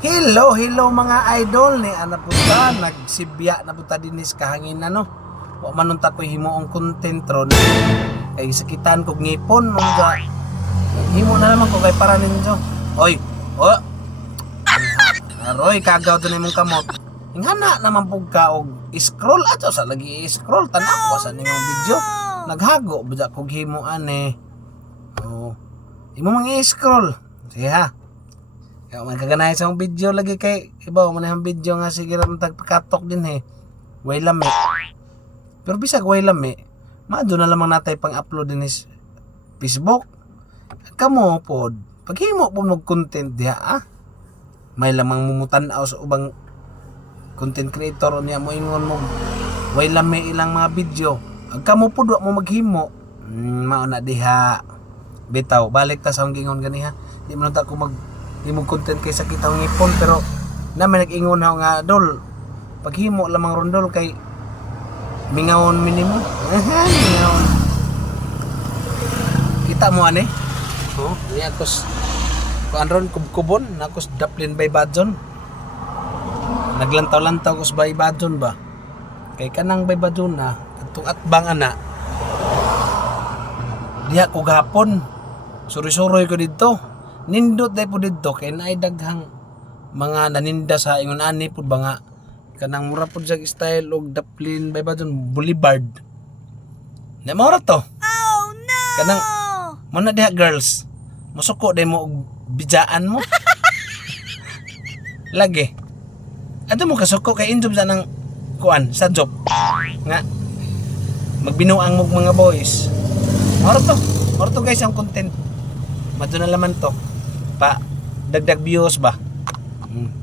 Hello mga idol ni ana punta nagsibya na punta dinis kahangin no. Wa man unta ko himuong content ron. Kay sakitan kog ngipon unsa. Himo na naman ko kay para ninyo. Oy. Oh. Aroy kagaw to nimong kamot. Ingana naman pug ka og scroll ato sa lagi scroll tanaw sa nimong video. Naghago bida kog himo ane. Oh. Imo mang i-scroll. Sige ha. Kaya magkaganay sa video lagi kay ibaw man ang video nga sige ra tagpakatok din he. Way lami. Pero bisag way lami, maado na lamang natay pang-upload din is Facebook. Kamo pod, paghimo po ng content diha may lamang mumutan-aw sa ubang content creator niya mo ingon mo way lami ilang mga video. Ag kamo pod wa mo maghimo. Mao na diha. Bitaw, balik ta sa akong gingon ganiha. Di man ta ko di mo content kay sakit ang ngipon pero namin nag-ingon ako nga dol paghimo lamang rondol kay mingawon minimo mingawon kita mo ani niya kos kuanron kubkubon nakos daplin by badjon naglantaw-lantaw kos by badjon ba kay kanang by badjon na katong atbang ana diha ko gahapon suri-suroy ko dito nindot day po dito kay naay daghang mga naninda sa ingon ani pud ba nga kanang mura pud sa style og daplin bay ba dun boulevard na mura to kanang mo na diha girls musuko day mo og bijaan mo lagi ato mo kasuko kay injob sa nang kuan sa job nga magbinuang mo mga boys mura to guys ang content madto na laman to pa dagdag views ba.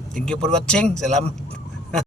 Thank you for watching. Salamat.